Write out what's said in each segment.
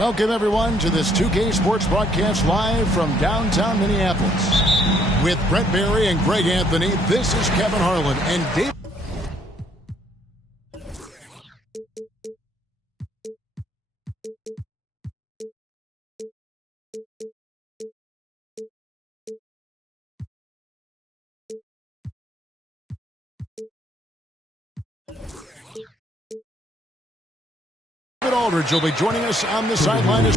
Welcome, everyone, to this 2K Sports broadcast live from downtown Minneapolis. With Brent Barry and Greg Anthony, this is Kevin Harlan and Dave. David Aldridge will be joining us on the sideline.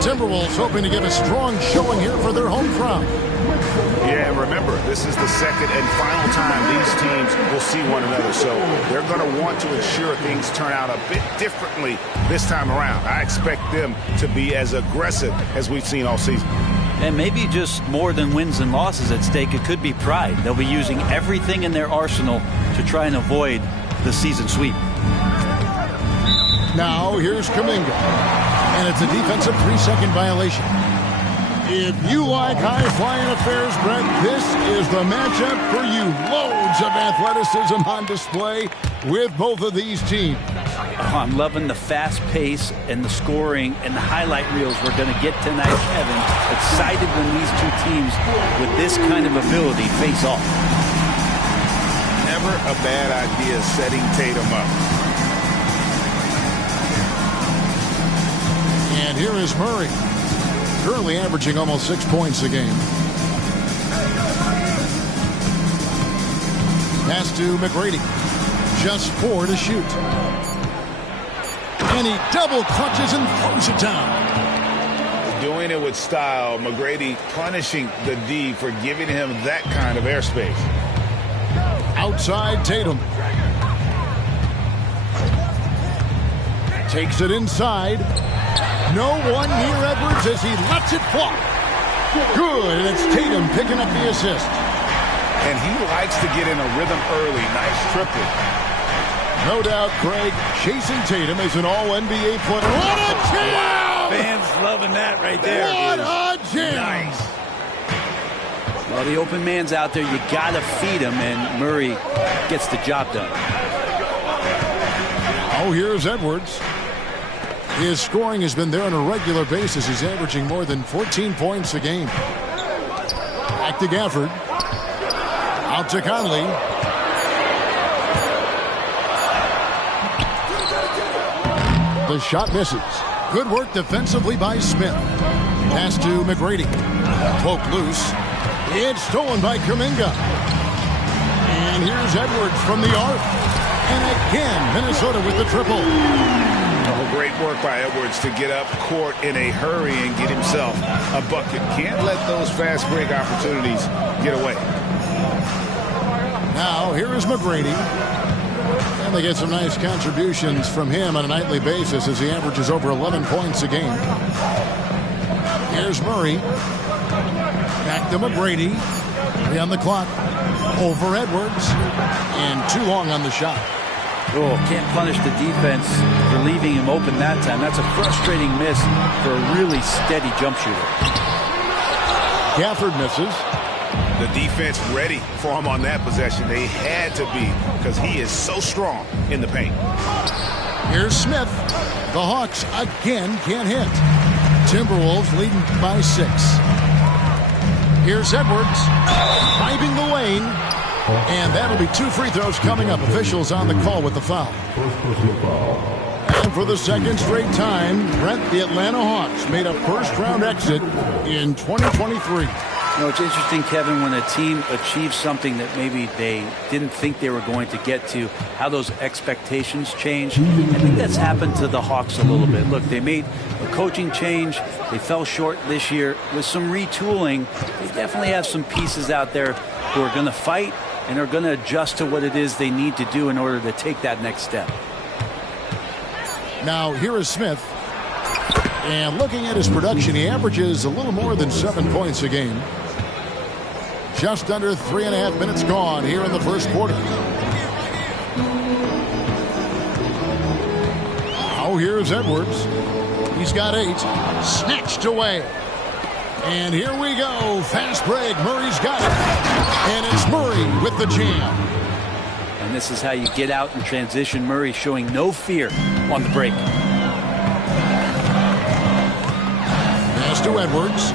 Timberwolves hoping to give a strong showing here for their home crowd. Yeah, and remember, this is the second and final time these teams will see one another, so they're going to want to ensure things turn out a bit differently this time around. I expect them to be as aggressive as we've seen all season. And maybe just more than wins and losses at stake. It could be pride. They'll be using everything in their arsenal to try and avoid the season sweep. Now, here's Kuminga. And it's a defensive 3-second violation. If you like high-flying affairs, Brent, this is the matchup for you. Loads of athleticism on display with both of these teams. Oh, I'm loving the fast pace and the scoring and the highlight reels we're going to get tonight, Kevin. Excited when these two teams with this kind of ability face off. Never a bad idea setting Tatum up. And here is Murray, currently averaging almost 6 points a game. Pass to McGrady. Just 4 to shoot. And he double clutches and throws it down. Doing it with style. McGrady punishing the D for giving him that kind of airspace. Outside Tatum. Takes it inside. No one near Edwards as he lets it fly. Good, and it's Tatum picking up the assist. And he likes to get in a rhythm early. Nice triple. No doubt, Craig, chasing Tatum is an all-NBA player. What a jam! Fans loving that right there. What a jam! Nice. Well, the open man's out there. You got to feed him, and Murray gets the job done. Oh, here's Edwards. His scoring has been there on a regular basis. He's averaging more than 14 points a game. Back to Gafford. Out to Conley. The shot misses. Good work defensively by Smith. Pass to McGrady. Poke loose. It's stolen by Kuminga. And here's Edwards from the arc. And again, Minnesota with the triple. Oh, great work by Edwards to get up court in a hurry and get himself a bucket. Can't let those fast break opportunities get away. Now, here is McGrady. And they get some nice contributions from him on a nightly basis as he averages over 11 points a game. Here's Murray. Back to McGrady. 3 on the clock. Over Edwards. And too long on the shot. Oh, can't punish the defense for leaving him open that time. That's a frustrating miss for a really steady jump shooter. Gafford misses. The defense ready for him on that possession. They had to be because he is so strong in the paint. Here's Smith. The Hawks again can't hit. Timberwolves leading by 6. Here's Edwards. Driving the lane. And that'll be 2 free throws coming up. Officials on the call with the foul. And for the second straight time, Brent, the Atlanta Hawks made a first-round exit in 2023. You know, it's interesting, Kevin, when a team achieves something that maybe they didn't think they were going to get to, how those expectations change. I think that's happened to the Hawks a little bit. Look, they made a coaching change. They fell short this year. With some retooling, they definitely have some pieces out there who are going to fight and are going to adjust to what it is they need to do in order to take that next step. Now, here is Smith. And looking at his production, he averages a little more than 7 points a game. Just under 3.5 minutes gone here in the first quarter. Now here's Edwards. He's got 8. Snatched away. And here we go. Fast break. Murray's got it. And it's Murray with the jam. And this is how you get out in transition. Murray showing no fear on the break. Pass to Edwards.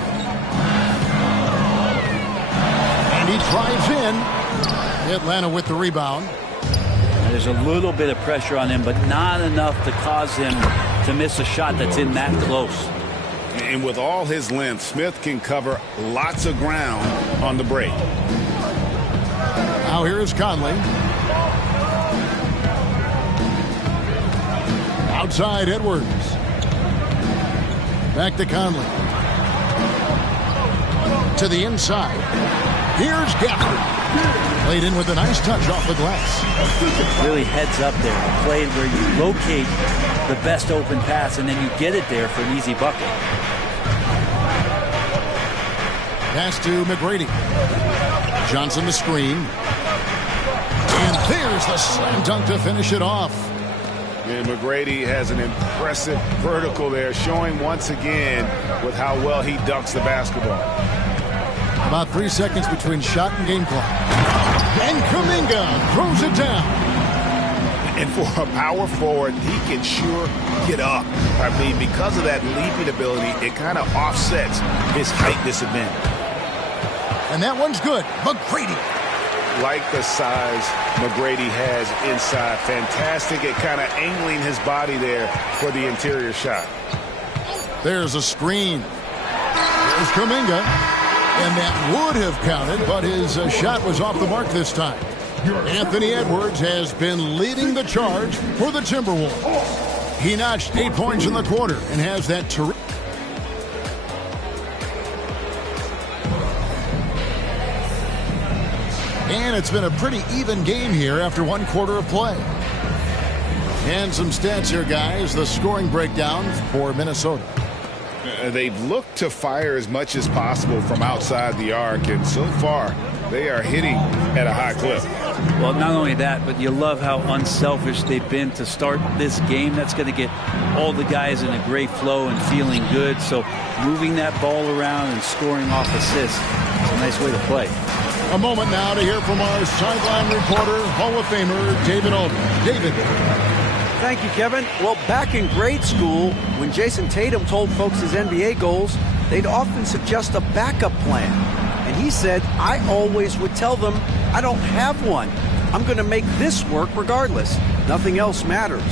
And he drives in. Atlanta with the rebound. There's a little bit of pressure on him, but not enough to cause him to miss a shot that's in that close. And with all his length, Smith can cover lots of ground on the break. Now here is Conley. Outside Edwards. Back to Conley. To the inside. Here's Gafford. Played in with a nice touch off the glass. Really heads up there. A play where you locate the best open pass and then you get it there for an easy bucket. Pass to McGrady. Johnson the screen. And there's the slam dunk to finish it off. And McGrady has an impressive vertical there, showing once again with how well he dunks the basketball. About 3 seconds between shot and game clock. And Kuminga throws it down. And for a power forward, he can sure get up. I mean, because of that leaping ability, it kind of offsets his height disadvantage. And that one's good. McGrady. Like the size McGrady has inside. Fantastic at kind of angling his body there for the interior shot. There's a screen. There's Kuminga. And that would have counted, but his shot was off the mark this time. Anthony Edwards has been leading the charge for the Timberwolves. He notched 8 points in the quarter and has that terrific. And it's been a pretty even game here after 1 quarter of play. And some stats here, guys. The scoring breakdown for Minnesota. They've looked to fire as much as possible from outside the arc, and so far they are hitting at a high clip. Well, not only that, but you love how unselfish they've been to start this game. That's going to get all the guys in a great flow and feeling good. So moving that ball around and scoring off assists is a nice way to play. A moment now to hear from our sideline reporter, Hall of Famer David Aldridge. David. Thank you, Kevin. Well, back in grade school, when Jason Tatum told folks his NBA goals, they'd often suggest a backup plan. And he said, I always would tell them, I don't have one. I'm going to make this work regardless. Nothing else matters.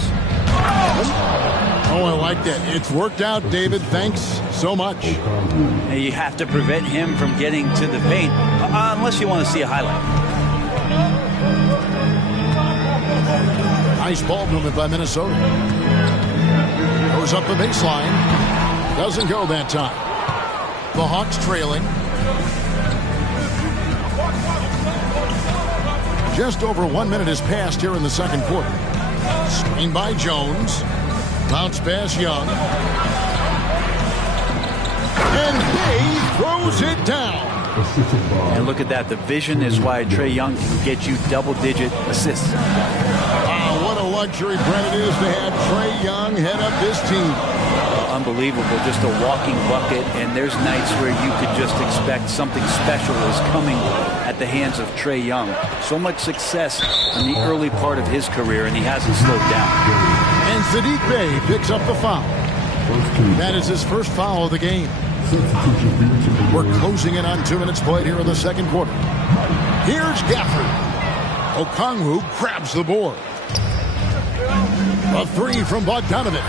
Oh, I like that. It's worked out, David. Thanks so much. And you have to prevent him from getting to the paint, unless you want to see a highlight. Nice ball movement by Minnesota. Goes up the baseline. Doesn't go that time. The Hawks trailing. Just over 1 minute has passed here in the second quarter. Screen by Jones. Bounce pass Young. And throws it down. And look at that. The vision is why Trae Young can get you double-digit assists. What a luxury, Brent, it is to have Trae Young head up this team. Unbelievable. Just a walking bucket. And there's nights where you could just expect something special is coming at the hands of Trae Young. So much success in the early part of his career, and he hasn't slowed down. And Saddiq Bey picks up the foul. That is his first foul of the game. We're closing in on 2 minutes played here in the second quarter. Here's Gafford. Okongwu grabs the board. A three from Bogdanovic.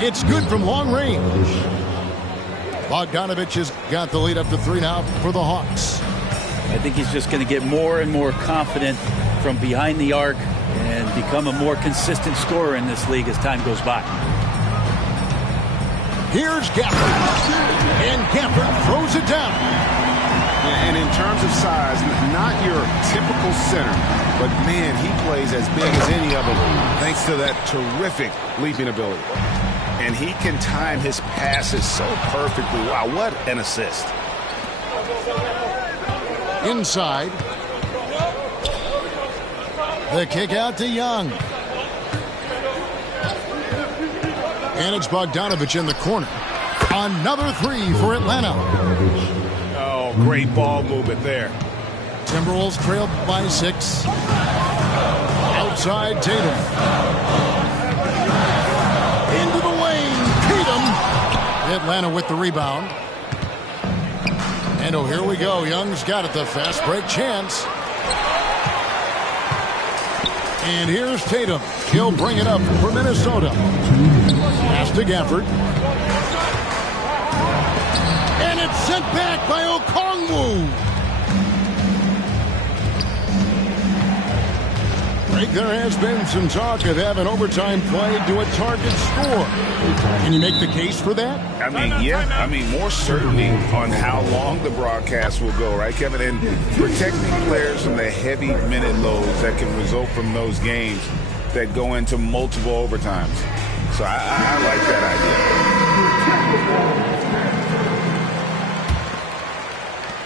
It's good from long range. Bogdanovic has got the lead up to 3 now for the Hawks. I think he's just going to get more and more confident from behind the arc and become a more consistent scorer in this league as time goes by. Here's Gafford. And Gafford throws it down. And in terms of size, not your typical center, but man, he plays as big as any of them thanks to that terrific leaping ability. And he can time his passes so perfectly. Wow, what an assist. Inside. The kick out to Young. And it's Bogdanovic in the corner. Another three for Atlanta. Oh, great ball movement there. Timberwolves trailed by 6. Outside Tatum. Into the lane. Tatum. Atlanta with the rebound. And oh, here we go. Young's got it. The fast break chance. And here's Tatum. He'll bring it up for Minnesota. Pass to Gafford. And it's sent back by Okongwu. Greg, there has been some talk of having overtime played to a target score. Can you make the case for that? I mean, yeah. I mean, more certainty on how long the broadcast will go, right, Kevin? And protecting players from the heavy minute loads that can result from those games that go into multiple overtimes. So I like that idea.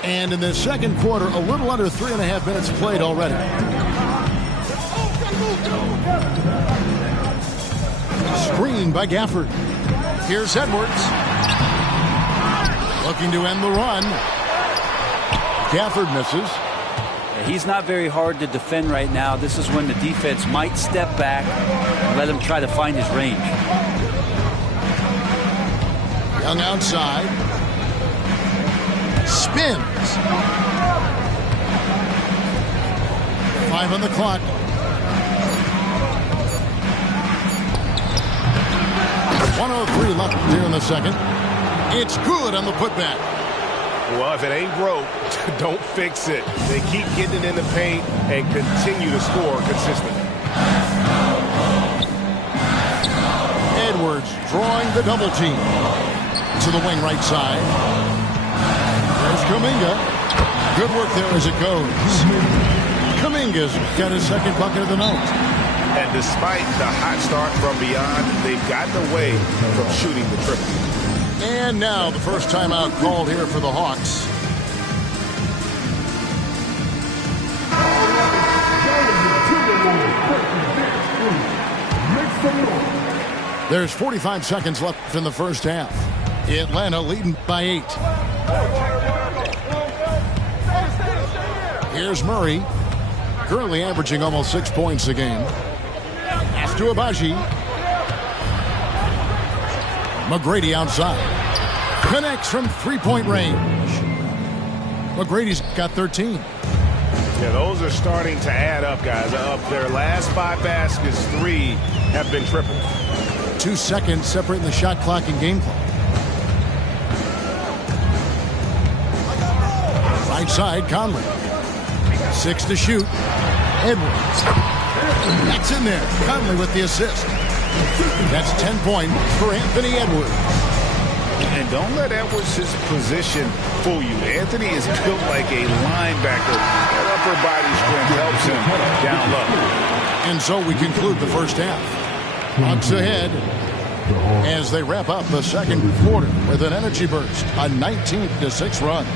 And in the second quarter, a little under 3.5 minutes played already. Screen by Gafford. Here's Edwards. Looking to end the run. Gafford misses. He's not very hard to defend right now. This is when the defense might step back and let him try to find his range. Young outside. Spins. 5 on the clock. 1:03 left here in the second. It's good on the putback. Well, if it ain't broke, don't fix it. They keep getting it in the paint and continue to score consistently. Edwards drawing the double team. To the wing right side. There's Kuminga. Good work there as it goes. Kuminga's got his second bucket of the night. And despite the hot start from beyond, they've gotten away from shooting the triple. And now the first timeout called here for the Hawks. There's 45 seconds left in the first half. Atlanta leading by 8. Here's Murray. Currently averaging almost 6 points a game. Pass to Abaji. McGrady outside. Connects from 3-point range. McGrady's got 13. Yeah, those are starting to add up, guys. Up their last 5 baskets, 3 have been triple. 2 seconds separating the shot clock and game clock. Right side, Conley. 6 to shoot. Edwards. That's in there. Conley with the assist. That's 10 points for Anthony Edwards. And don't let Edwards' position fool you. Anthony is built like a linebacker. That upper body strength helps him down low. And so we conclude the first half. Hawks ahead as they wrap up the second quarter with an energy burst, a 19-6 run.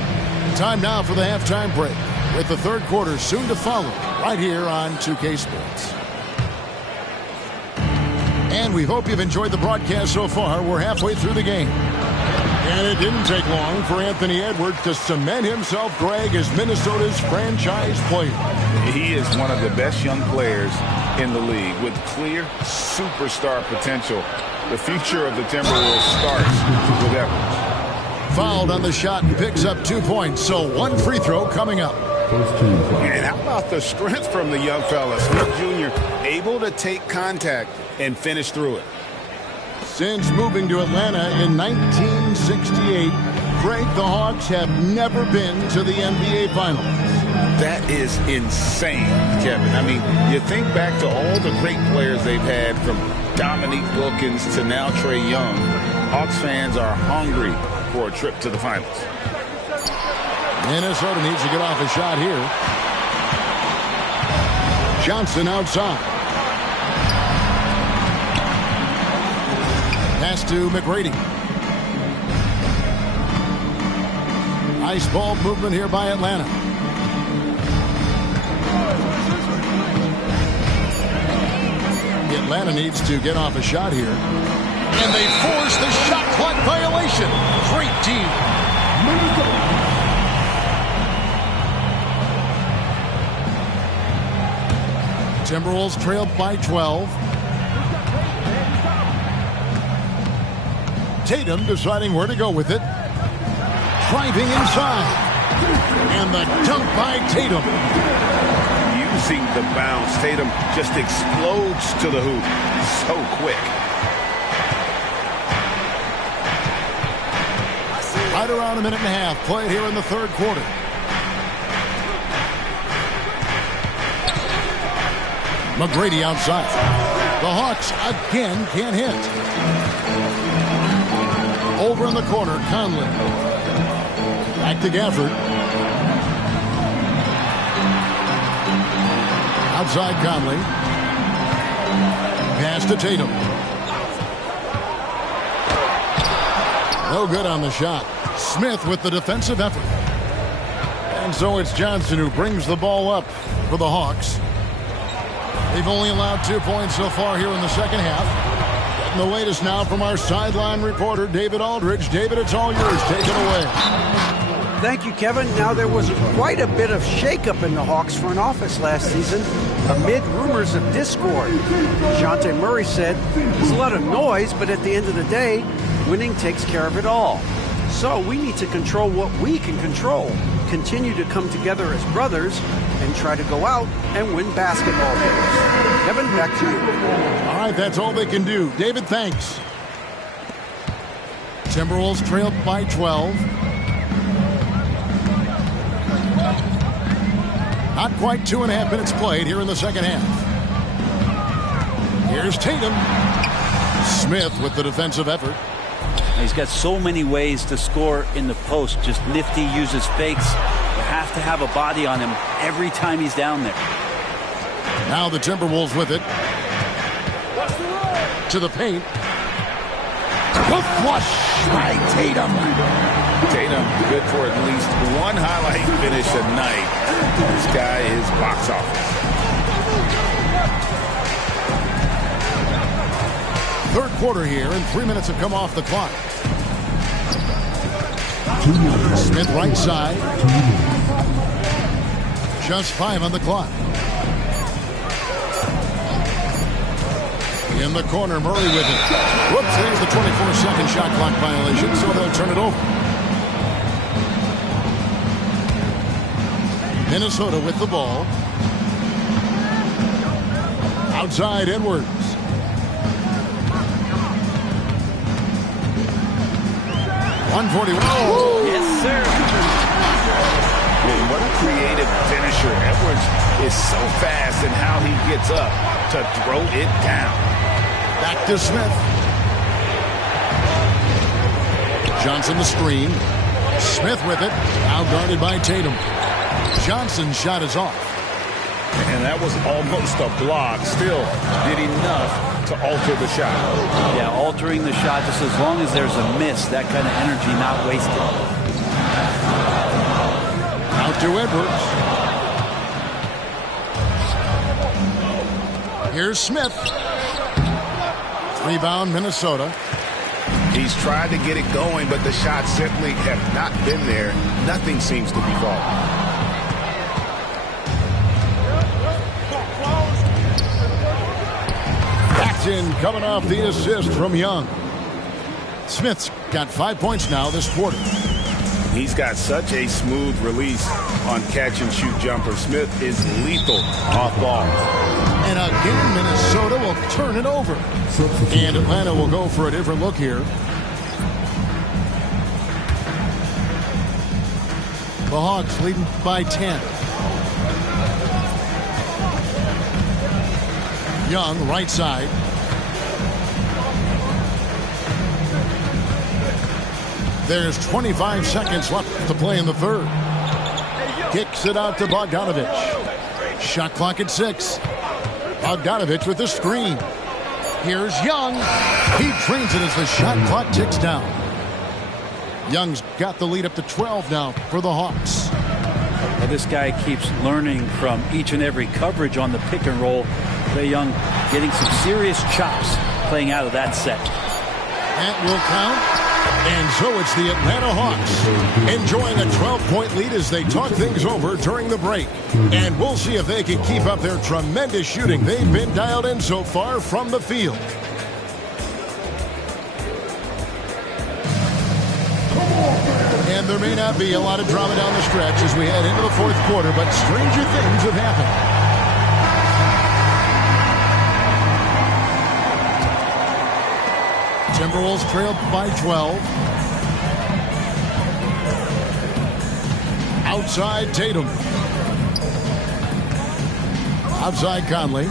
Time now for the halftime break, with the third quarter soon to follow right here on 2K Sports. And we hope you've enjoyed the broadcast so far. We're halfway through the game. And it didn't take long for Anthony Edwards to cement himself, Greg, as Minnesota's franchise player. He is one of the best young players in the league with clear superstar potential. The future of the Timberwolves starts with Edwards. Fouled on the shot and picks up 2 points, so one free throw coming up. And how about the strength from the young fella? Smith Jr. able to take contact and finish through it. Since moving to Atlanta in 1968, Greg, the Hawks have never been to the NBA Finals. That is insane, Kevin. I mean, you think back to all the great players they've had, from Dominique Wilkins to now Trae Young. Hawks fans are hungry for a trip to the finals. Minnesota needs to get off a shot here. Johnson outside. Pass to McGrady. Nice ball movement here by Atlanta. Atlanta needs to get off a shot here. And they force the shot clock violation. Great team. Timberwolves trailed by 12. Tatum deciding where to go with it. Driving inside. And the dunk by Tatum. Using the bounce, Tatum just explodes to the hoop so quick. Right around a minute and a half played here in the third quarter. McGrady outside. The Hawks again can't hit. Over in the corner, Conley. Back to Gafford. Outside Conley. Pass to Tatum. No good on the shot. Smith with the defensive effort. And so it's Johnson who brings the ball up for the Hawks. They've only allowed 2 points so far here in the second half. Getting the latest now from our sideline reporter, David Aldridge. David, it's all yours. Take it away. Thank you, Kevin. Now, there was quite a bit of shakeup in the Hawks front office last season amid rumors of discord. DeJounte Murray said, "There's a lot of noise, but at the end of the day, winning takes care of it all. So we need to control what we can control, continue to come together as brothers, and try to go out and win basketball games." Kevin, back to you. All right, that's all they can do. David, thanks. Timberwolves trailed by 12. Not quite 2.5 minutes played here in the second half. Here's Tatum. Smith with the defensive effort. He's got so many ways to score in the post. Just nifty, uses fakes. You have to have a body on him every time he's down there. Now the Timberwolves with it. To the paint. The flush by Tatum. Tatum good for at least one highlight finish a night. This guy is box office. Third quarter here, and 3 minutes have come off the clock. Smith right side. Just 5 on the clock. In the corner, Murray with it. Whoops, there's the 24-second shot clock violation, so they'll turn it over. Minnesota with the ball. Outside Edwards. .141. Oh. Yes, sir. What a creative finisher. Edwards is so fast in how he gets up to throw it down. Back to Smith. Johnson the screen. Smith with it. Now guarded by Tatum. Johnson's shot is off. And that was almost a block. Still did enough to alter the shot. Yeah, altering the shot just as long as there's a miss, that kind of energy not wasted. Out to Edwards. Here's Smith. Rebound, Minnesota. He's tried to get it going, but the shots simply have not been there. Nothing seems to be falling. Paxton coming off the assist from Young. Smith's got 5 points now this quarter. He's got such a smooth release on catch-and-shoot jumper. Smith is lethal off ball. And again, Minnesota will turn it over. And Atlanta will go for a different look here. The Hawks leading by 10. Young, right side. There's 25 seconds left to play in the third. Kicks it out to Bogdanovic. Shot clock at 6. Bogdanovic with the screen. Here's Young. He drains it as the shot clock ticks down. Young's got the lead up to 12 now for the Hawks. Well, this guy keeps learning from each and every coverage on the pick and roll. Trae Young getting some serious chops playing out of that set. That will count. And so it's the Atlanta Hawks enjoying a 12-point lead as they talk things over during the break. And we'll see if they can keep up their tremendous shooting they've been dialed in so far from the field. And there may not be a lot of drama down the stretch as we head into the fourth quarter, but stranger things have happened. Timberwolves trail by 12. Outside Tatum. Outside Conley.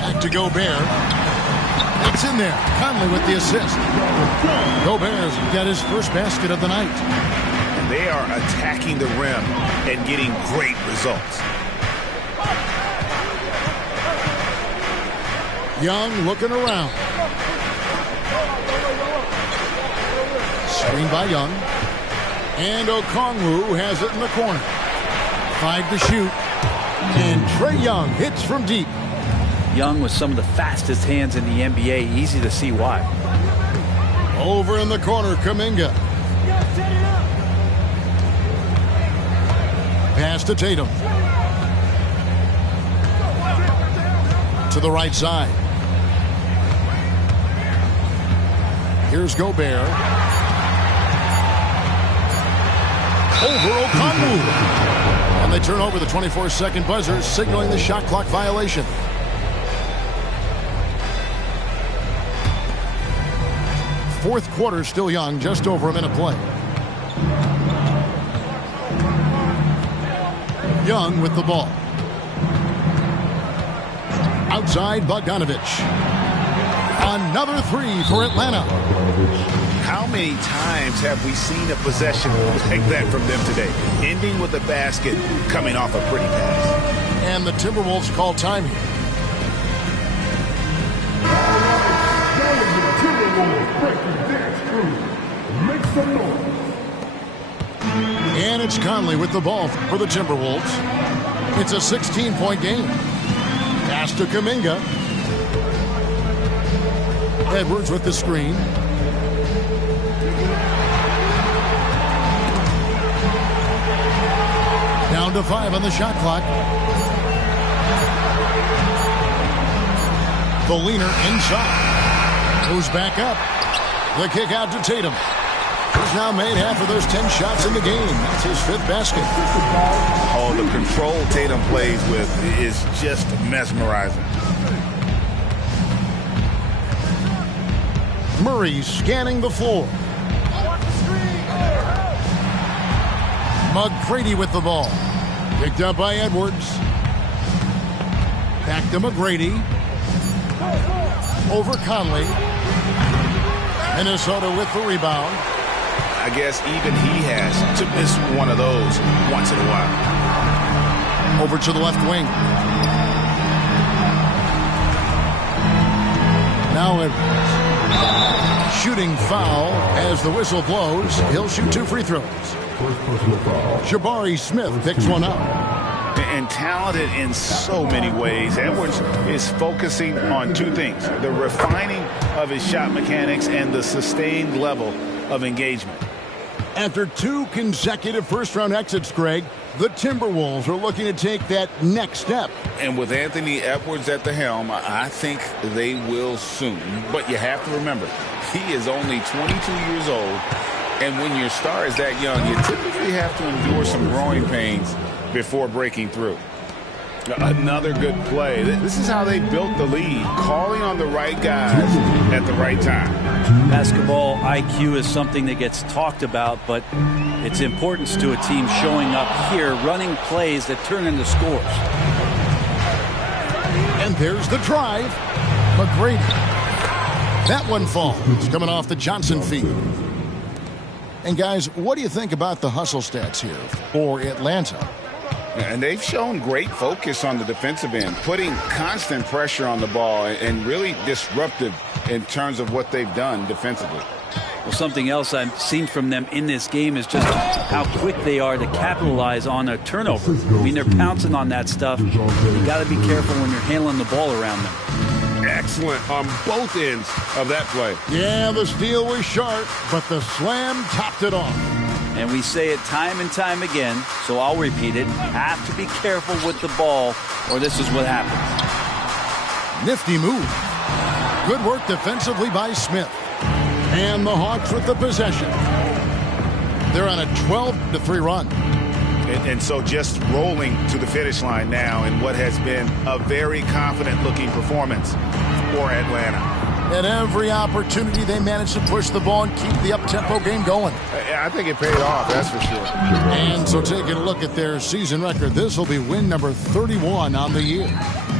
Back to Gobert. It's in there. Conley with the assist. Gobert's got his first basket of the night. And they are attacking the rim and getting great results. Young looking around. Screen by Young. And Okongwu has it in the corner. 5 to shoot. And Trae Young hits from deep. Young with some of the fastest hands in the NBA. Easy to see why. Over in the corner, Kuminga. Pass to Tatum. To the right side. Here's Gobert. Over Okongwu. And they turn over the 24-second buzzer, signaling the shot clock violation. Fourth quarter still young, just over a minute play. Young with the ball. Outside Bogdanovic. Another three for Atlanta. How many times have we seen a possession like that from them today? Ending with a basket, coming off a pretty pass. And the Timberwolves call time here. And it's Conley with the ball for the Timberwolves. It's a 16-point game. Pass to Kuminga. Edwards with the screen. Down to 5 on the shot clock. The leaner inside. Moves back up. The kick out to Tatum. He's now made half of those 10 shots in the game. That's his 5th basket. Oh, the control Tatum plays with is just mesmerizing. Murray scanning the floor. McGrady with the ball. Picked up by Edwards. Back to McGrady. Over Conley. Minnesota with the rebound. I guess even he has to miss one of those once in a while. Over to the left wing. Now Edwards. Shooting foul as the whistle blows. He'll shoot 2 free throws. Jabari Smith picks one up. And talented in so many ways. Edwards is focusing on 2 things: the refining of his shot mechanics and the sustained level of engagement. After 2 consecutive first-round exits, Greg, the Timberwolves are looking to take that next step. And with Anthony Edwards at the helm, I think they will soon. But you have to remember, he is only 22 years old. And when your star is that young, you typically have to endure some growing pains before breaking through. Another good play. This is how they built the lead, calling on the right guys at the right time. Basketball IQ is something that gets talked about, but its importance to a team showing up here, running plays that turn into scores. And there's the drive. McGrady. That one falls, coming off the Johnson feed. And guys, what do you think about the hustle stats here for Atlanta? And they've shown great focus on the defensive end, putting constant pressure on the ball and really disruptive in terms of what they've done defensively. Well, something else I've seen from them in this game is just how quick they are to capitalize on a turnover. I mean, they're pouncing on that stuff. You got to be careful when you're handling the ball around them. Excellent on both ends of that play. Yeah, the steal was sharp, but the slam topped it off. And we say it time and time again, so I'll repeat it. Have to be careful with the ball, or this is what happens. Nifty move. Good work defensively by Smith. And the Hawks with the possession. They're on a 12-3 run. And so just rolling to the finish line now in what has been a very confident-looking performance for Atlanta. At every opportunity, they managed to push the ball and keep the up-tempo game going. I think it paid off, that's for sure. And so taking a look at their season record, this will be win number 31 on the year.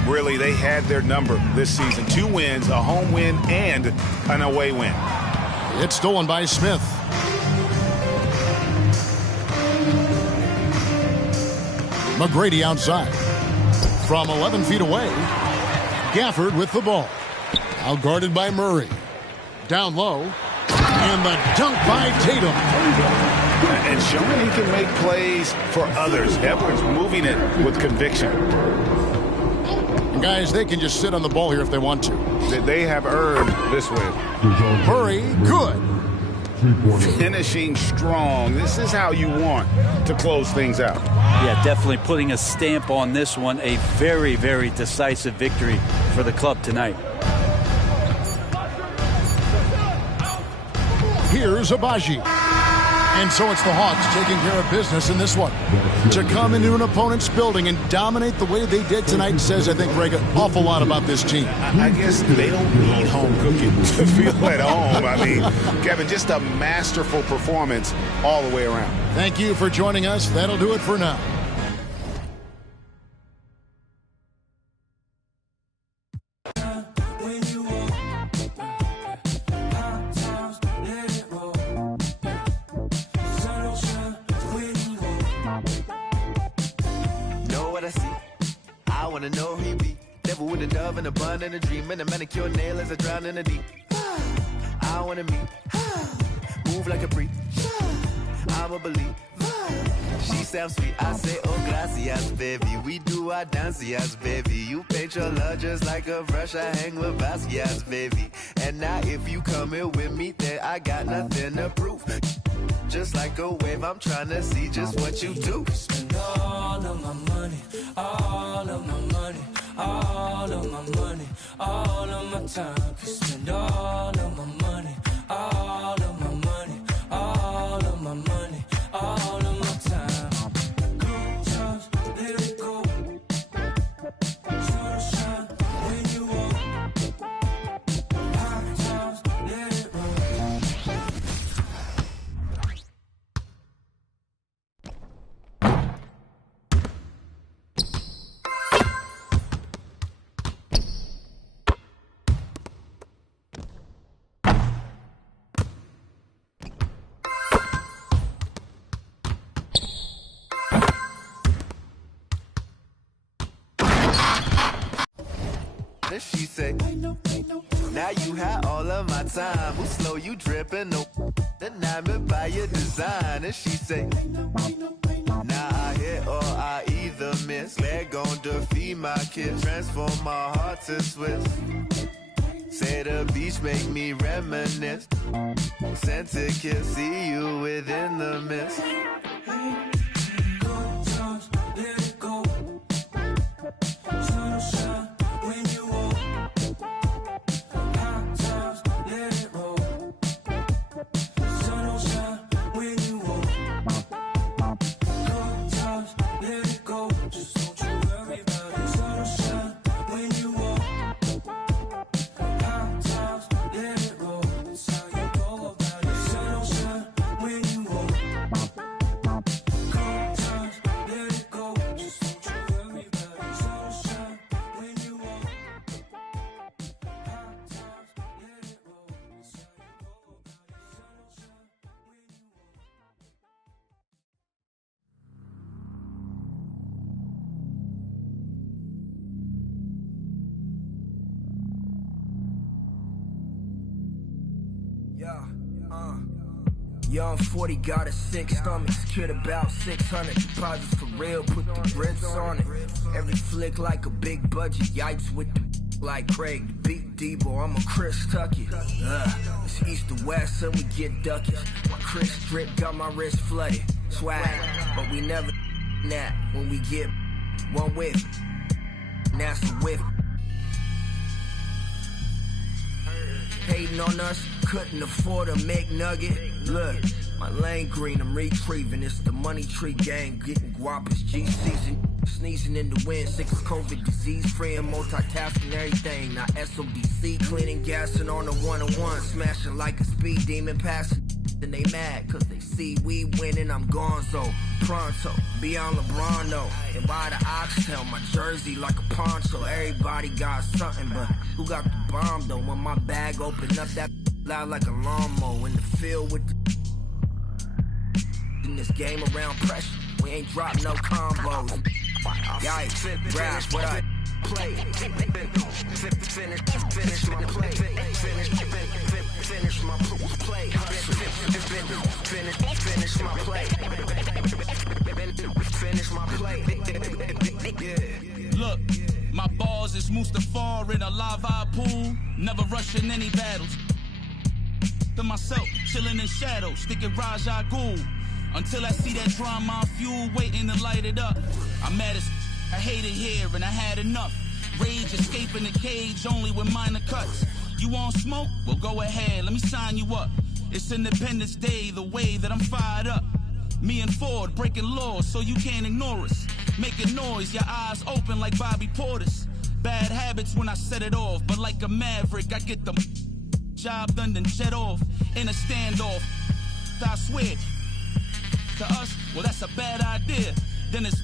Really, they had their number this season. 2 wins, a home win, and an away win. It's stolen by Smith. McGrady outside. From 11 feet away, Gafford with the ball. Out guarded by Murray. Down low. And the dunk by Tatum. And showing he can make plays for others. Edwards moving it with conviction. And guys, they can just sit on the ball here if they want to. They have earned this win. Murray, good. Finishing strong. This is how you want to close things out. Yeah, definitely putting a stamp on this one. A very, very decisive victory for the club tonight. Here's Agbaji. And so it's the Hawks taking care of business in this one. To come into an opponent's building and dominate the way they did tonight says, I think, Greg, an awful lot about this team. I guess they don't need home cooking to feel at home. I mean, Kevin, just a masterful performance all the way around. Thank you for joining us. That'll do it for now. I know he be devil with a dove and a bun and a dream and a manicure nail as I drown in the deep. I wanna meet, move like a freak. I'ma believe. She sounds sweet. I say, oh gracias, baby. We do our dancias, baby. You paint your love just like a brush. I hang with Vasquez, baby. And now if you come here with me, then I got nothing to prove. Just like a wave, I'm trying to see just what you do. Spend all of my money, all of my money, all of my money, all of my time. Could spend all of my money, all of my money, all of my money, all of my time. Good times, let it go. Sunshine when you walk. High times, let it roll. Then she say, ain't no Now you had all of my time. Who slow you dripping? No, enamored by your design. And she say, now I hit or I either miss. Leg gon' defeat my kiss. Transform my heart to Swiss. Say the beach make me reminisce. Sent to kiss, see you within the mist. Young 40 got a sick stomach, secured about 600 deposits for real, put the grips on it. Every flick like a big budget, yikes with the like Craig, the beat Debo, I'm a Chris Tucky. It's east to west, so we get duckies. My Chris drip got my wrist flooded, swag, but we never that when we get one whiff, and that's a whiff. Hating on us, couldn't afford a McNugget. Look, my lane green, I'm retrieving. It's the money tree gang, getting guapas, G season. Sneezing in the wind, sick of COVID, disease free and multitasking everything. Now SODC, cleaning, gassing on the one-on-one, smashing like a speed demon, passing. Then they mad, cause they see we winning, I'm gonzo. Pronto, beyond LeBron though. And by the oxtail, my jersey like a poncho. Everybody got something, but who got the bomb though? When my bag open up, that loud like a lawnmower. In the field with the in this game around pressure, we ain't drop no combos. Yikes, grasp what I play. Finish my play. Finish my play. Finish my play. Finish my play. Look, my balls is Mustafar in a lava pool. Never rushing any battles. To myself, chilling in shadow, sticking Raja Ghul. Until I see that drama fuel waiting to light it up. I'm mad as I hate it here and I had enough. Rage escaping the cage only with minor cuts. You want smoke? Well, go ahead, let me sign you up. It's Independence Day, the way that I'm fired up. Me and Ford breaking laws so you can't ignore us. Making noise, your eyes open like Bobby Portis. Bad habits when I set it off, but like a maverick, I get the job done then jet off. In a standoff, I swear. To us, well that's a bad idea. Then it's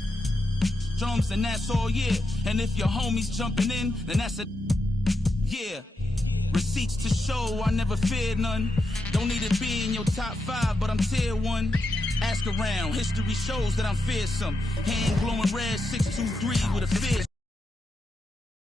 drums and that's all year. And if your homies jumping in, then that's a yeah. Receipts to show I never feared none. Don't need to be in your top 5, but I'm tier 1. Ask around, history shows that I'm fearsome. Hand glowing red 623 with a fierce